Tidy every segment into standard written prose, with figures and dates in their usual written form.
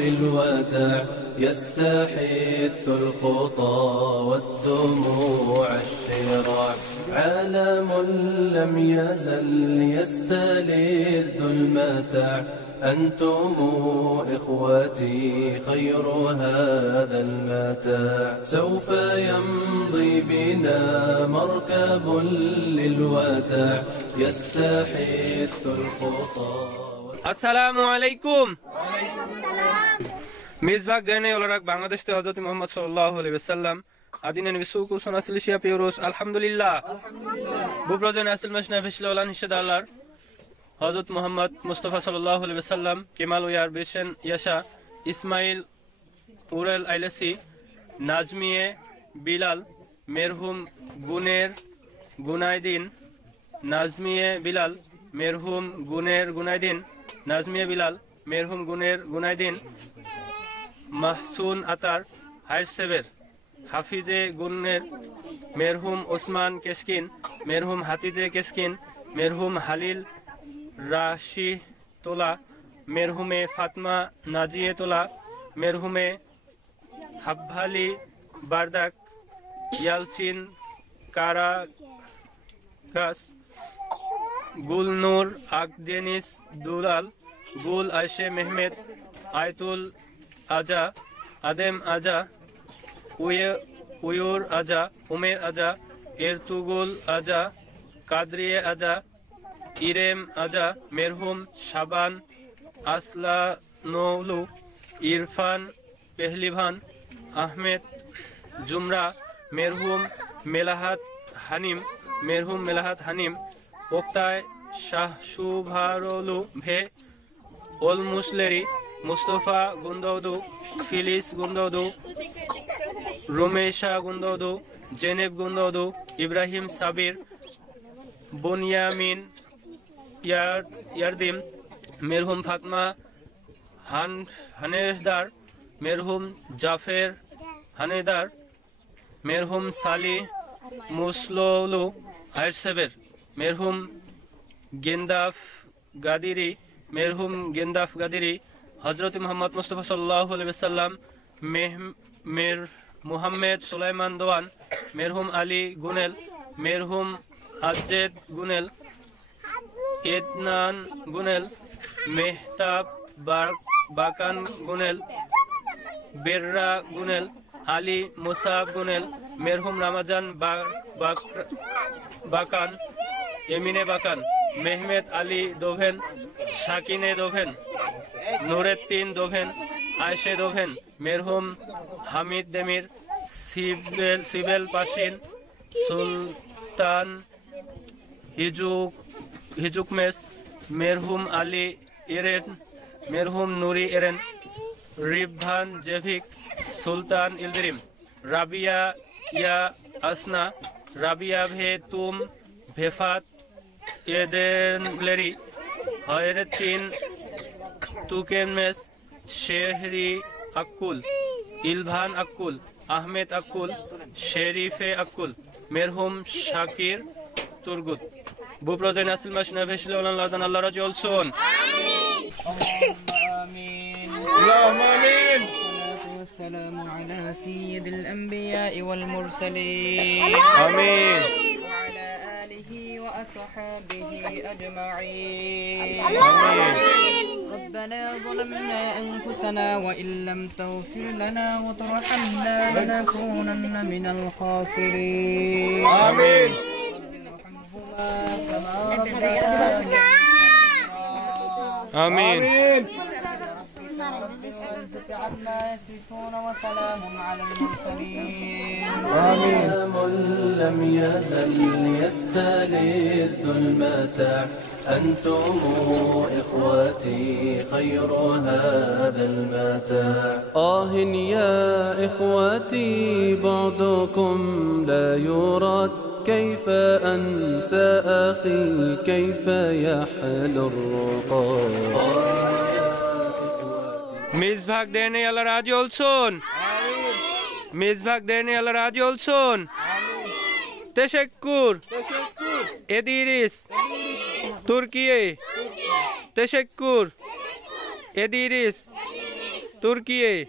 للوداع يستحث الخطى والدموع الشراع عالم لم يزل يستلذ المتاع أنتم إخوتي خير هذا المتاع سوف يمضي بنا مركب للوداع يستحث الخطى. আসসালামু আলাইকুম। মিজবাগ দেনে ওলারাক বাংলাদেশ তে হযরত মুহাম্মদ সাল্লাল্লাহু আলাইহি ওয়াসাল্লাম আদিনে নবী সুকু সোনাসলিশিয়া পিউরুস আলহামদুলিল্লাহ বুপ্রজন আসল মাসনা ফিশলালান হিশাদাল্লাহ হযরত মুহাম্মদ মুস্তাফা সাল্লাল্লাহু আলাইহি ওয়াসাল্লাম কেমাল ওয়ার বেশন ইয়াশা ইসমাইল উরেল আইলাসি নাজমিয়ে বিলাল মেরহুম গুনের গুনাইদিন নাজমিয়ে বিলাল মেরহুম গুনের গুনাইদিন নাজমিয়া বিলাল মেরহুম গুনের গুনাইদিন মাহসুন আতার হাইর সেবের হাফিজে গুনের মেরহুম ওসমান কেশকিন মেরহুম হাতিজে কেশকিন মেরহুম হালিল রাশি তোলা মেরহুমে ফাতমা নাজিয়ে তোলা মেরহুমে হাব্বালি বারদাক ইয়ালচিন কারাগাস গুলনূর আকদেনিস দুলাল গুল আয়শে মেহমেদ আয়তুল আজা আদেম আজা উয়ুর আজা উমের আজা এরতুগুল আজা কাদরিয়ে আজা ইরেম আজা মেরহুম শাবান আসলানৌলু ইরফান পেহলিভান আহমেদ জুমরা মেরহুম মেলাহাত হানিম মেরহুম মেলাহাত হানিম ওক্তায় শাহ সুভারলু ভে ওল মুসলেরি মুস্তফা গুন্দৌদু ফিলিস গুন্দৌদু রুমেশা গুন্দৌদু জেনেব গুন্দৌদু ইব্রাহিম সাবির বুনিয়ামিন ইয়ারদিম মেরহুম ফাতমা হানেদার মেরহুম জাফের হানেদার মেরহুম সালি মুসলৌলু হায়রসেবের মেরহুম গেন্দাফ গাদিরি মেরহুম গেন্দাফ গাদিরি হযরত মুহাম্মদ মুস্তাফা সাল্লাল্লাহু আলাইহি ওয়াসাল্লাম মের Muhammad Sulaiman Dewan মেরহুম Ali গুনেল মেরহুম আজেদ গুনেল এদনান গুনেল Mehtab বাকান গুনেল বেররা গুনেল Ali মুসাব গুনেল মেরহুম Ramazan বাকান এমিনে বাকান Mehmed Ali দোভেন শাকিনে দোভেন নুরেদ্দিন দোভেন আয়শে দোভেন মেরহুম Hamid Demir সিবেল Pashin সুলতান হিজুকমেস মেরহুম আলী এরেন মেরহুম নুরি এরেন রিবভান জেভিক সুলতান ইলদিরিম রাবিয়া ইয়া আসনা রাবিয়া ভে তুম ভেফাত এদেনলেরি হয়রেতিন তুকেমেস শেহরি আক্কুল ইলভান আক্কুল আহমেদ আক্কুল শেরিফে আক্কুল মেরহুম শাকির তুরগুত বুপ্রজন আসল মাসনা ভেশলাল্লাহ আল্লাহ রাজি অলসুন آمين اللهم آمين والسلام على سيد الأنبياء والمرسلين آمين وعلى آله وأصحابه أجمعين آمين ربنا ظلمنا أنفسنا وإن لم تغفر لنا وترحمنا لنكونن من الخاسرين آمين كما ربنا آمين رب العزة عما يصفون وسلام على المرسلين عالم لم يزل يستلذ المتاع أنتم إخوتي خير هذا المتاع يا إخوتي بعدكم لا يراد كيف أنسى أخي كيف يحل الرقاد মিজভাগ দেনে আল্লাহ রাজি olsun মিজভাগ দেনে আল্লাহ রাজি olsun teşekkür ederiz Türkiye teşekkür ederiz تركيا.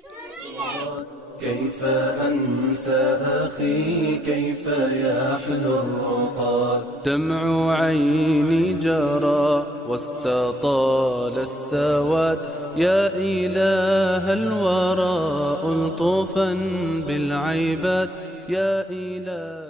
كيف أنسى أخي كيف يحلو الرقاد دمع عيني جرى واستطال السواد يا إله الورى ألطفا بالعباد يا إله